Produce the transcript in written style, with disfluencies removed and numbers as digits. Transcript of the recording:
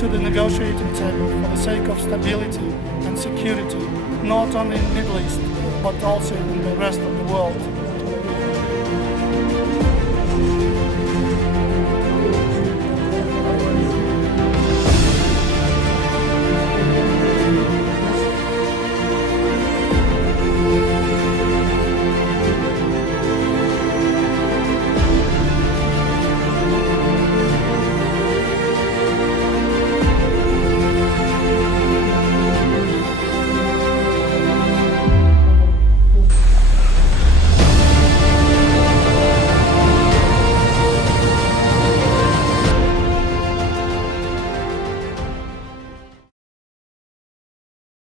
to the negotiating table for the sake of stability and security, not only in the Middle East, but also in the rest of the world.